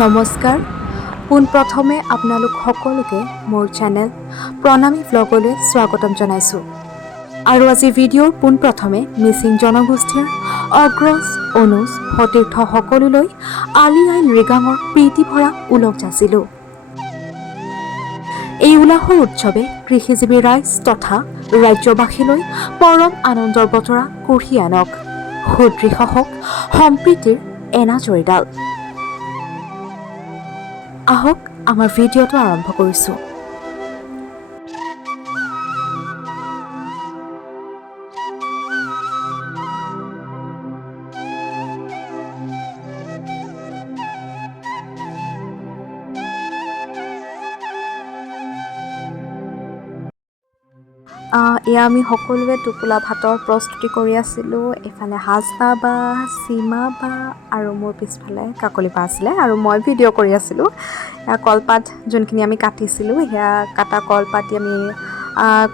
নমস্কাৰ পোনপ্ৰথমে আপোনালোক সকলোকে মোৰ চেনেল প্ৰণামী ভ্লগলৈ স্বাগতম জনাইছোঁ আৰু আজি ভিডিঅ'ৰ পোনপ্ৰথমে মিচিং জনগোষ্ঠীৰ অগ্ৰজ অনুজ সতীৰ্থ সকলোলৈ আলি আই লৃগাঙৰ প্ৰীতি ভৰা ওলগ যাচিলোঁ। এই উলাহৰ উৎসৱে কৃষিজীৱী ৰাইজ তথা ৰাজ্যবাসীলৈ পৰম আনন্দৰ বতৰা কঢ়িয়াই আনক। সুদৃঢ় হওক সম্প্ৰীতিৰ এনাজৰীডাল। আহক আমাৰ ভিডিঅ'টো আৰম্ভ কৰিছোঁ। এয়া আমি সকলোৱে টোপোলা ভাতৰ প্ৰস্তুতি কৰি আছিলোঁ। এইফালে হাজনা বা সীমা বা আৰু মোৰ পিছফালে কাকলি বা আছিলে আৰু মই ভিডিঅ' কৰি আছিলোঁ। কলপাত যোনখিনি আমি কাটিছিলোঁ সেয়া কাটা কলপাতি আমি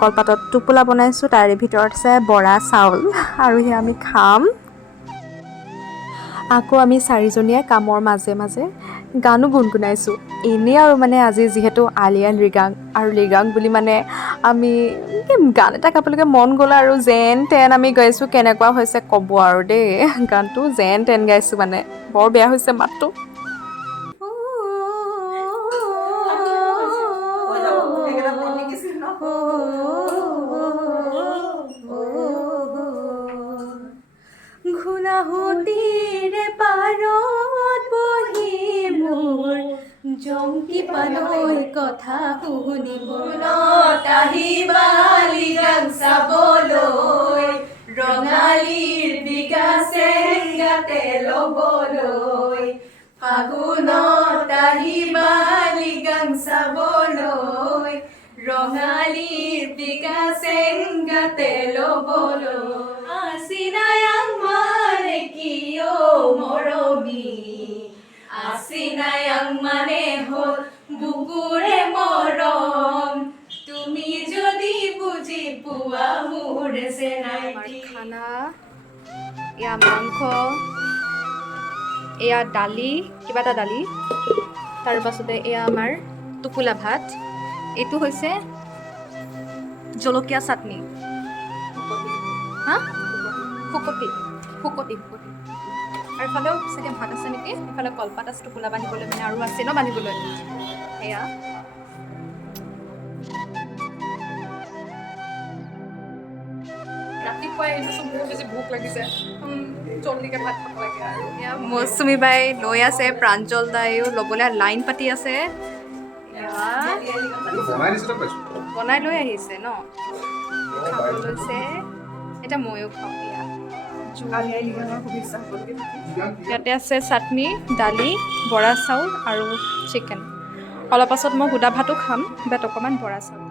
কলপাতত টোপোলা বনাইছোঁ। তাৰে ভিতৰত আছে বৰা চাউল আৰু সেয়া আমি খাম। আকৌ আমি চাৰিজনীয়ে কামৰ মাজে মাজে গানো গুণগুণাইছোঁ। এনেই আৰু মানে আজি যিহেতু আলি আই লৃগাং আৰু লৃগাং বুলি মানে আমি গান এটা গাবলৈকে মন গ'ল আৰু যেন তেন আমি গাইছোঁ। কেনেকুৱা হৈছে ক'ব আৰু দেই, গানটো যেন তেন গাইছোঁ মানে বৰ বেয়া হৈছে মাতটো। ঘুনাহুতিৰে পাৰত বহি মোৰ জংকি পানৈ কথা শুনিব আহিবা লৃগাং চাবলৈ, ৰঙালীৰ বিগা চেংগাতে ল'বলৈ। ফাগুনত আহিবা লৃগাং চাবলৈ, ৰঙালীৰ বিগা চেংগাতে ল'বলৈ। আচিনায়াং মানে কি অ' মৰমী, আচিনায়াং মানে হ'ল বুকুৰে মৰম। তুমি যদি বুজি পোৱা মোৰ চেনাইটি। খানা এয়া মাংস, এয়া দালি, কিবা এটা দালি, তাৰ পাছতে এয়া আমাৰ টোপোলা ভাত, এইটো হৈছে জলকীয়া চাটনি, শুকতি শুকতি শুকতি আৰু এইফালেও চাগে ভাত আছে নেকি। এইফালে কলপাত আছে টোপোলা বান্ধিবলৈ, মানে আৰু আছে ন বান্ধিবলৈ। সেয়া ৰাতিপুৱাই আহিছোঁ, বহুত বেছি ভোক লাগিছে, জলদিকে ভাত খাব লাগে আৰু। এয়া মৌচুমী বাই লৈ আছে, প্ৰাঞ্জল দাইও ল'বলৈ লাইন পাতি আছে। বনাই লৈ আহিছে ন, খাব লৈছে। এতিয়া ময়ো খাওঁ। এয়া ইয়াতে আছে চাটনি, দালি, বৰা চাউল আৰু চিকেন। অলপ পাছত মই সুদা ভাতো খাম, বাট অকণমান বৰা চাউল।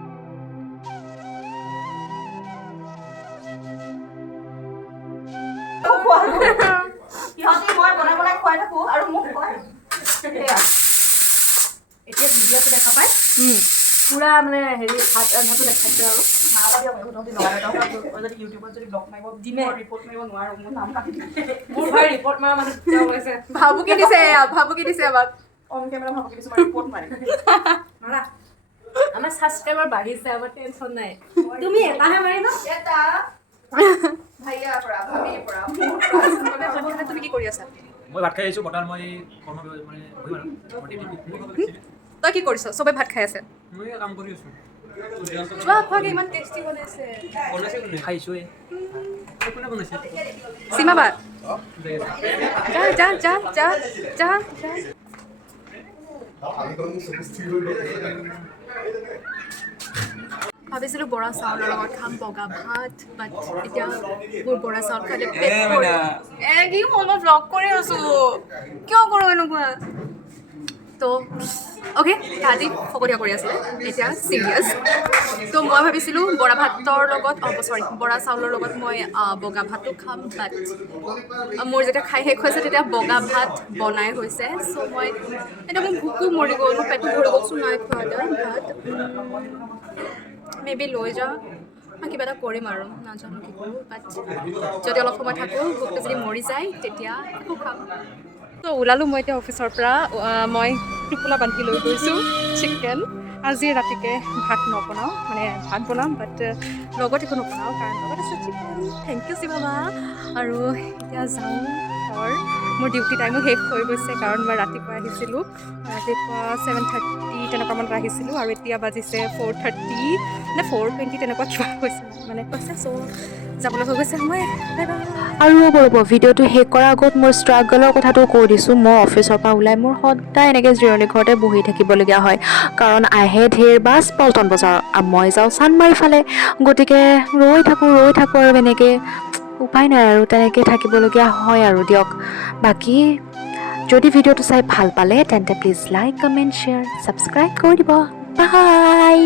সিহঁতি মই বনাই বনাই খুৱাই থাকোঁ আৰু মোক খুৱাই। এতিয়া ভিডিঅ'টো দেখা পাই পুৰা মানে হেৰি ভাত ৰন্ধাটো দেখাইছে আৰু যদি ইউটিউবত যদি ব্লগ মাৰিব দিনে ৰিপৰ্ট মাৰিব নোৱাৰোঁ, মোৰ নাম কাটি মোৰ ভাই ৰিপৰ্ট মাৰা মানে হৈছে। ভাবুকি দিছে, ভাবুকি দিছে আমাক। অন কেমেৰা ভাবুকি দিছোঁ, মই ৰিপৰ্ট মাৰিম মাৰা। আমাৰ ছাবস্ক্ৰাইবাৰ বাঢ়িছে, আমাৰ টেনশ্যন নাই। তুমি এটাহে মাৰিবা, এটা ভাইয়াৰ পৰা ভাবিৰ পৰা। তুমি কি কৰি আছা? মই ভাত খাই আহিছোঁ। বৰ্তমান মই কৰ্ম মানে তই কি কৰিছ? চবে ভাত খাই আছে। মই কাম কৰি আছোঁ। যোৱা খোৱাকে, ইমান টেষ্টি বনাইছে। খাইছোঁৱে। কোনে বনাইছে? সীমা বা যা যা যা যা যা যা। ভাবিছিলোঁ বৰা চাউলৰ লগত খাম বগা ভাত, বাট এতিয়া মোৰ বৰা চাউল খালে কি হ'ল? মই ভ্লগ কৰি আছোঁ, কিয় কৰোঁ এনেকুৱা? তো অ'কে, আজি ফকতীয়া কৰি আছিলে, এতিয়া চিৰিয়াছ। তো মই ভাবিছিলোঁ বৰা ভাতৰ লগত বৰা চাউলৰ লগত মই বগা ভাতো খাম, বাট মোৰ যেতিয়া খাই শেষ হৈছে তেতিয়া বগা ভাত বনাই হৈছে। চ' মই এতিয়া মোৰ ভোকো মৰি গ'ল, মোৰ পেটটো ভৰি গ'লচোন নাই খোৱা ভাত। মে বি লৈ যাওঁ, মই কিবা এটা কৰিম আৰু নাজানো কি কৰোঁ। বাট যদি অলপ সময় থাকোঁ, ভোকটো যদি মৰি যায় তেতিয়া একো খাম। তো ওলালোঁ মই এতিয়া অফিচৰ পৰা মই টোপোলা বান্ধি লৈ গৈছোঁ চিকেন আজি ৰাতিকে ভাত নবনাওঁ মানে ভাত বনাম বাট লগত একো নবনাওঁ কাৰণ লগত আছে চিকেন থেংক ইউ শিৱাবা আৰু এতিয়া যাওঁ ঘৰ মোৰ ডিউটি টাইমো শেষ হৈ গৈছে কাৰণ মই ৰাতিপুৱা আহিছিলোঁ ৰাতিপুৱা 7:30 তেনেকুৱামানত আহিছিলোঁ আৰু এতিয়া বাজিছে 4:30 নে 4:20 তেনেকুৱা কিবা কৈছে মানে কৈছে চ' যাবলৈ হৈ গৈছে মই আৰু ৰ'ব ভিডিঅ'টো শেষ কৰাৰ আগত মোৰ ষ্ট্ৰাগলৰ কথাটো কৈ দিছোঁ মই অফিচৰ পৰা ওলাই মোৰ সদায় এনেকৈ জিৰণি ঘৰতে বহি থাকিবলগীয়া হয় কাৰণ আহে ঢেৰ বাছ পল্টন বজাৰত আৰু মই যাওঁ চানমাৰি ফালে গতিকে ৰৈ থাকোঁ আৰু এনেকৈ উপায় নাই আৰু তেনেকৈ থাকিবলগীয়া হয় আৰু দিয়ক বাকী যদি ভিডিঅ'টো চাই ভাল পালে তেন্তে please like comment share subscribe কৰি দিব বাই